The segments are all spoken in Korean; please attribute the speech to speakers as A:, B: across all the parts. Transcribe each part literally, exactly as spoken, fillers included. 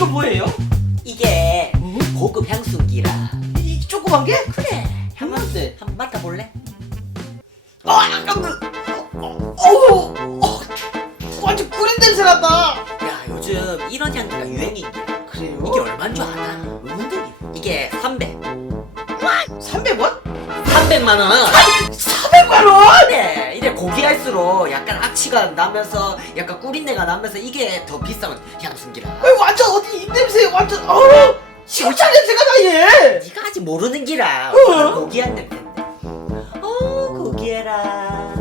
A: 이거 뭐예요?
B: 이게 고급 향수기라.
A: 이 조그만 게?
B: 그래. 한번
A: 향수인데.
B: 한번 맡아볼래?
A: 아 약간 그 어, 어우 어, 완전 꿀인 냄새 난다.
B: 야, 요즘 이런 향기가 유행인 게.
A: 그래요?
B: 이게 얼마인 줄 아나?
A: 얼마인데?
B: 이게 삼백.
A: 삼백 원?
B: 삼백만 원.
A: 사백만 원?
B: 그래. 이래 고기할수록 약간 악취가 나면서 약간 꿀인내가 나면서 이게 더 비싼 향수기라.
A: 아니, 완전 어디 이 냄새 완전 어우 시골차 냄새가 나 얘.
B: 네가 아직 모르는 기라.
A: 어.
B: 고기한 냄새인데. 어, 고기해라.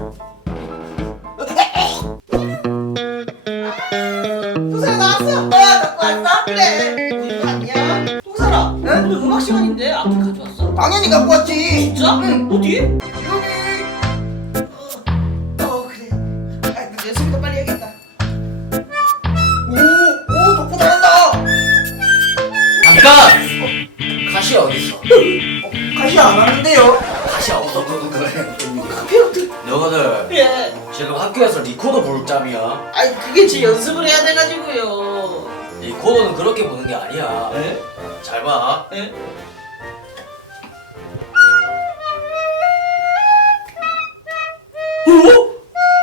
A: 동산아 나왔어? 어 갖고 왔어? 그래 이거 안녕. 동산아
C: 응?
A: 오늘 음악 시간인데 악기 가져왔어?
C: 당연히 갖고 왔지.
A: 진짜?
C: 응.
A: 어디?
C: 여기. 어, 어 그래. 아, 근데 연습도 빨리 해야겠다. 오, 오, 덕분 잘한다.
B: 잠깐! 가시 어딨어?
C: 어, 가시 안 하는데요?
B: 가시 없어 그거 그래.
A: 카페오트.
B: 너희들
A: 예.
B: 지금 학교에서 리코더 부를 짬이야.
A: 아니 그게 제 연습을 해야 돼가지고요.
B: 리코더는 그렇게 부는 게 아니야.
A: 예?
B: 잘 봐.
A: 예? 오?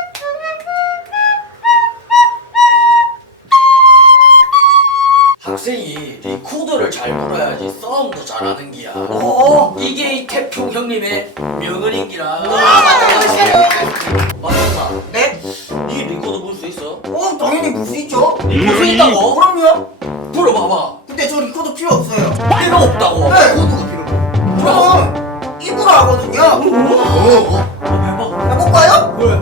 B: 학생이 리코더를 잘 불어야지 싸움도 잘하는 기야.
C: 어.
B: 이게 이 태풍 형님의 명언인기라.
A: 아 맞다
B: 맞았다.
C: 네?
B: 니 리코더 불 수 있어?
C: 어, 당연히 볼 수 있죠.
B: 불 수 있다고?
C: 그럼요.
B: 불어봐봐.
C: 근데 저 리코더 필요 없어요.
B: 필요 없다고.
C: 네, 리코더가 필요. 그럼 입으로 하거든요.
B: 어, 어, 해봐.
C: 해볼까요?
B: 왜?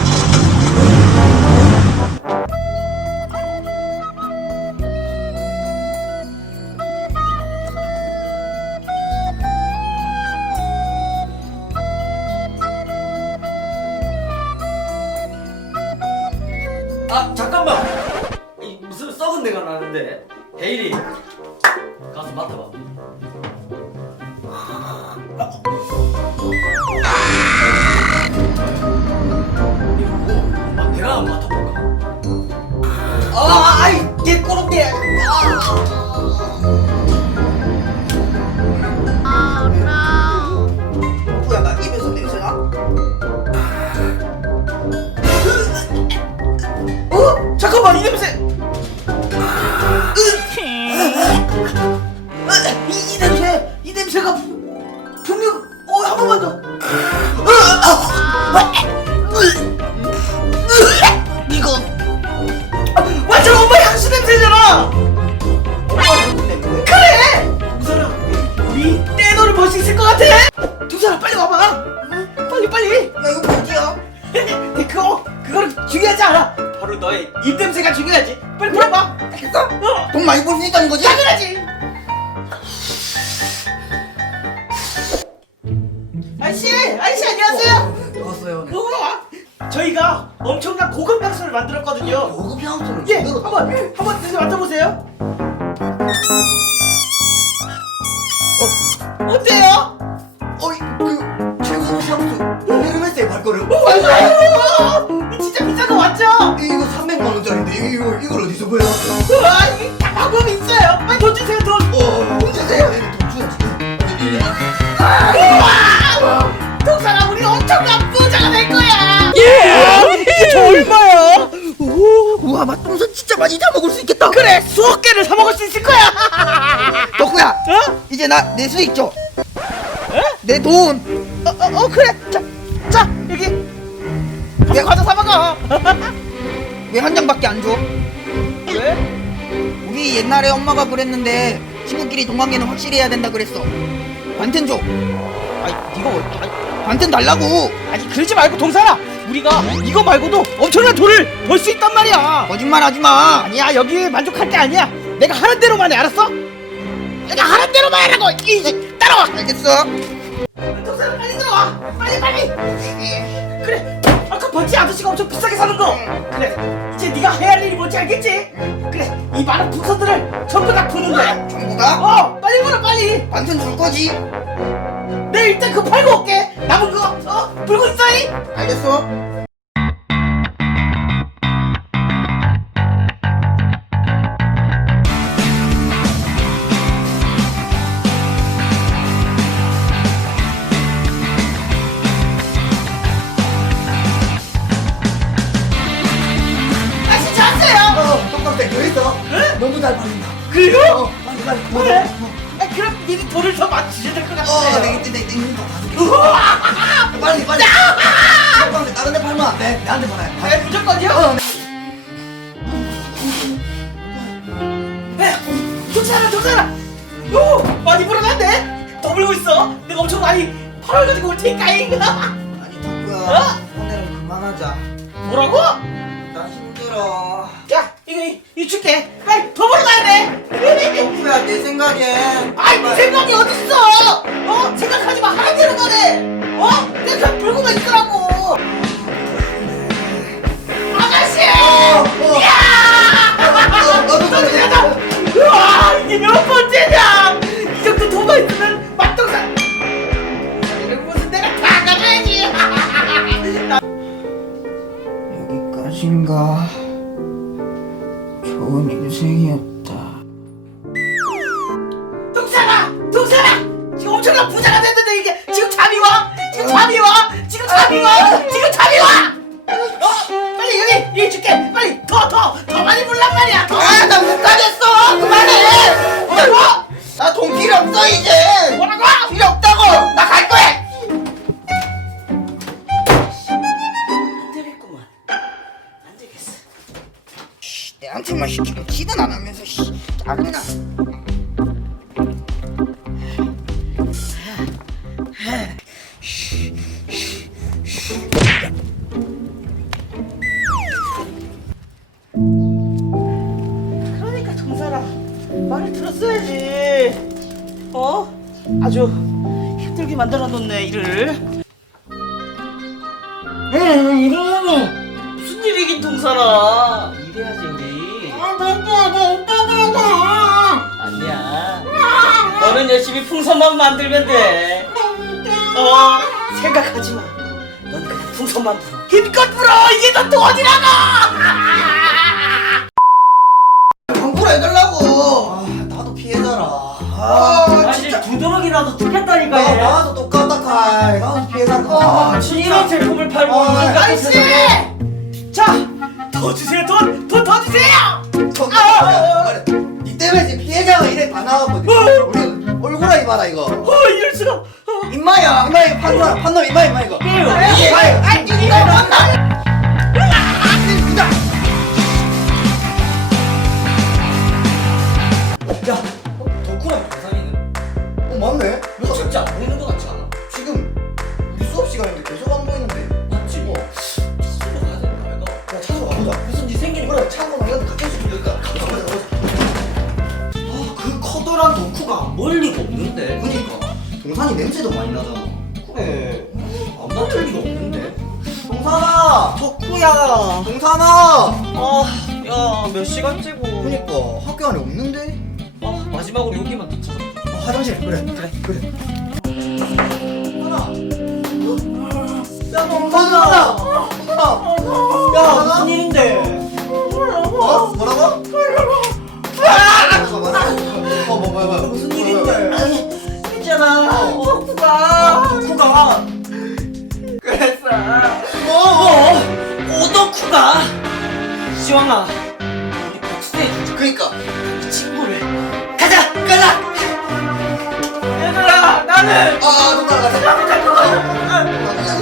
B: 아 잠깐만. 이 무슨 썩은 내가 나는데. 데일이 가서 맡아봐. 이거 내가 한번 맡아볼까?
C: 아, 아이, 얘 꼬롭게. 뭐야, 나 입에서 냄새나?
A: 어? 잠깐만 이 냄새.
C: 이, 이 냄새, 이 냄새가 분- 분명. 어, 한 번만 더. 이거
A: 완전 엄마 향수 냄새잖아.
C: 엄마 향수 때문에?
A: 그래. 두사람 우리 떼너를 볼 수 있을 것 같아. 두사람 빨리 와봐. 빨리 빨리.
C: 야, 이거 뭐지야?
A: 그거 그거는 중요하지 않아. 바로 너의 입 냄새가 중요하지. 빨리 불어봐.
C: 알겠어?
A: 어.
C: 돈 많이 벌 수 있다는 거지?
A: 당연하지. 아저씨, 아저씨 안녕하세요.
C: 왔어요. 네.
A: 우와, 저희가 엄청난 고급 향수를 만들었거든요.
C: 고급 향수를
A: 예,
C: 만들었다.
A: 한번 한번 드셔 맡아보세요. 어, 어때요?
C: 어이, 그 최고급 향수 헤르메스의 발걸음.
A: 어, 맞아요. 진짜 비싼 거 맞죠?
C: 이거 삼백만 원짜리인데 이거 이걸 어디서 구해?
A: 와, 이게 다 방법이 있어요. 빨리 돈 주세요, 돈.
C: 어, 돈 주세요. 이거 돈 줘야지.
A: 우와, 동사람 우리 엄청난 부자가 될 거야. 예, 이게 얼마야?
C: 우와, 맛동선 진짜 많이 다 먹을 수 있겠다.
A: 그래, 수억 개를 사 먹을 수 있을 거야.
C: 덕구야,
A: 어?
C: 이제 나 내 수익 줘. 내 돈.
A: 어, 어, 어, 그래. 자, 자, 여기. 내 과자 사 먹어.
C: 왜 한 장밖에 안 줘?
A: 왜?
C: 우리 옛날에 엄마가 그랬는데 친구끼리 동관계는 확실히 해야 된다 그랬어. 반텐 줘.
A: 아이, 이거 아니,
C: 반텐 달라고.
A: 아니 그러지 말고 동사라. 우리가 이거 말고도 엄청난 돈을 벌 수 있단 말이야.
C: 거짓말 하지 마.
A: 아니야, 여기 만족할 게 아니야. 내가 하는 대로만 해, 알았어? 내가 하는 대로만 하라고. 이제 따라와.
C: 알겠어.
A: 동사라 빨리 들어와. 빨리 빨리. 그래. 아까 버치 아저씨가 엄청 비싸게 사는 거. 그래. 이제 네가 해야 할 일이 뭔지 알겠지? 그래. 이 많은 풍선들을 전부 다 푸는 거야.
C: 전부 다?
A: 어, 빨리 물어 빨리.
C: 반텐 줄 거지?
A: 내가 일단 그거 팔고 올게. 남은 거 어? 불고 있어이.
C: 알겠어. 너무 잘 팔린다.
A: 그래요?
C: 어, 빨리 빨리. 뭐,
A: 그래?
C: 뭐.
A: 아, 그럼 니네 돈을 더 맞추셔야 될 것 같아.
C: 어, 내게 내 있는 거 다섯 개. 빨리 빨리. 빨리 다른 데 팔면 안 돼. 내한테 팔아야 돼.
A: 아, 무조건이요?
C: 어,
A: 네. 동산아, 동산아. 오, 많이 벌어갔네. 더 벌고 있어. 내가 엄청 많이 팔아가지고 올 테니까잉.
C: 아니 덕구야.
A: 어?
C: 오늘은 그만하자.
A: 뭐라고?
C: 나 힘들어.
A: 야, 이거 이, 이 줄게. 빨리 더 벌어가야 돼.
C: 덕구야 내 생각엔.
A: 아이, 네 생각이 어딨어? 어? 생각하지 마. 하면 되는 거네. 어? 내가 그냥 불고만 있더라고. 아가씨!
C: 어.
A: 야!
C: 어, 너도
A: 동산아! 우와, 이게 몇 번째냐? 이 정도 돈만 있으면 맛동산. 이런 무슨 내가 다 가져야지. 나-
C: 여기까지인가. 좋은 인생이었다.
A: 동산아! 동산아! 지금 엄청난 부자가 됐는데 이게 지금 잠이 와? 지금 잠이 와? 지금 잠이 와? 지금 잠이 와? 어? 빨리 여기 여기 줄게. 빨리 더 더 더 많이 불란 말이야. 더.
C: 아, 나 못 가겠어. 그만해.
A: 뭐라고?
C: 나 돈 필요 없어 이제.
A: 뭐라고?
C: 필요 없다고. 나 갈 거야.
A: 안 되겠구만. 안 되겠어.
C: 내한테만 시키고 지는 안 하면서 씨. 짜증나.
A: 그러니까 동산아 말을 들었어야지. 어? 아주 힘들게 만들어 놓네 일을. 무슨 일이긴 동산아. 이래야지 우리. 아니야. 너는 열심히 풍선만 만들면 돼. 어, 생각하지 마. 넌 그냥 풍선만 불어. 힘껏 불어. 이게 너 돈이라고.
C: 광고를 해달라고. 아, 나도 피해자라. 아,
B: 사실
C: 진짜.
B: 두드러기라도
C: 나,
B: 뜯겼다니까요.
C: 나도 똑같다 카이. 나도 피해자라.
A: 아,
B: 이런 제품을 팔고
C: 아,
B: 우리가 또
A: 아이씨!
B: 세상에-
A: 자, 더 주세요. 돈, 돈 더 주세요.
C: 저,
A: 아!
C: 그래. 니 때문에 지금 피해자가 이래 다 나왔거든.
A: 어.
C: 우리 얼굴아 이봐라 이거.
A: 어, 이럴 수가. 어.
C: 임마야. 임마야 판놈 판놈 임마 임마 이거.
A: 예.
C: 아이,
A: 아이, 이거 뭔가?
B: 야, 덕후랑 동상이는
C: 어 맞네.
B: 너 진짜 안 보이는 거 같지 않아?
C: 지금 우리 수업 시간인데 계속 안 보이는데.
B: 맞지?
C: 어.
B: 찾으러 가야 되는 거 아이가?
C: 야 찾으러 가보자.
B: 무슨 일 생기는 거야?
C: 그래 창고 나가서 같이 해주면 되니까 가보자 가보자 가보자.
B: 아, 그 커다란 덕후가 안 보일 리가 없는데.
C: 그니까 동산이 냄새도 많이 나잖아.
B: 그래, 안 맡을 리가 없는데.
C: 동산아.
A: 덕후야.
C: 동산아.
A: 아, 야, 몇 시간째고.
C: 그니까 학교 안에 없는데.
A: 아, 마지막으로 여기만 더 찾아.
C: 어, 화장실 그래 그래 그래. 동산아.
A: 야,
C: 동산아. 동산아.
A: 야, 무슨 일인데?
C: 어? 뭐라고? 아! 잠깐만. 어, 뭐, 뭐야, 뭐야.
A: 무슨
C: 뭐야,
A: 일인데?
C: 뭐야.
A: 아니, 있잖아.
C: 어.
A: 덕후가.
C: 덕후가.
A: 그랬어.
C: 뭐?
A: 오덕후가. 시왕아, 우리 복수해주자.
C: 그니까.
A: 이 친구를. 가자, 가자. 얘들아, 나는.
C: 아, 동산아, 가자.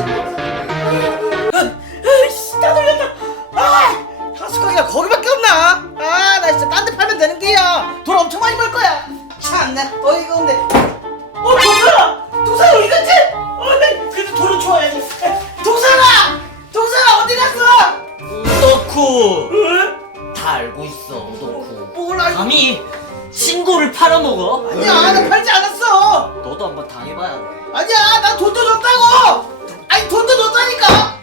A: 으이씨, 다 돌렸다. 아, 하숙하기가 거기밖에 없나? 아, 나 진짜 딴 데 팔면 되는 게야. 돈 엄청 많이 벌 거야. 참나, 어이가 없네. 어, 동산아, 동산아 어디 갔지? 어, 나 그래도 돈을 줘야지. 동산아, 동산아 어디 갔어?
B: 우덕후
A: 응?
B: 다 알고 있어. 우덕후
A: 뭘 알고?
B: 감히 친구를 팔아먹어?
A: 아니야, 나 팔지 않았어.
B: 너도 한번 당해봐야 돼.
A: 아니야, 나 돈도 줬다고. 아니, 돈도 줬다니까.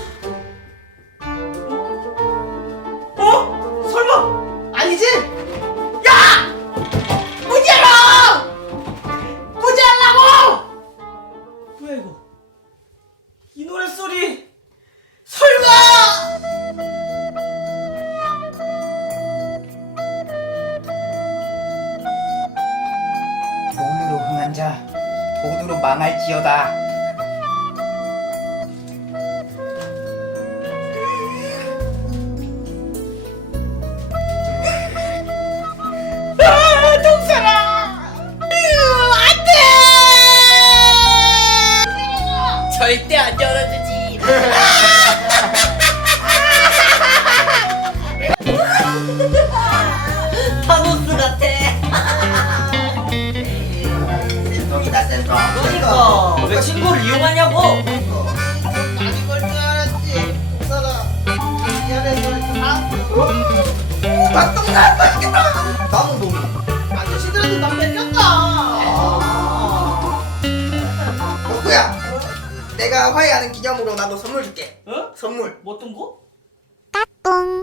A: 어? 설마 아니지? 야! 문 열어! 문 열라고! 뭐야 이거? 이 노래 소리 설마?
C: 돈으로 흥한 자, 돈으로 망할지어다.
B: 왜 친구를 이용하냐고?
C: 많이 벌 줄 알았지. 동사가 미안해서 다 맞동산 맛있겠다. 남은 놈이 아저씨들한테 나 뺏겼다. 덕구야, 내가 화해하는 기념으로 나도 선물 줄게.
A: 어?
C: 선물.
A: 뭐 어떤 거?
D: 뿡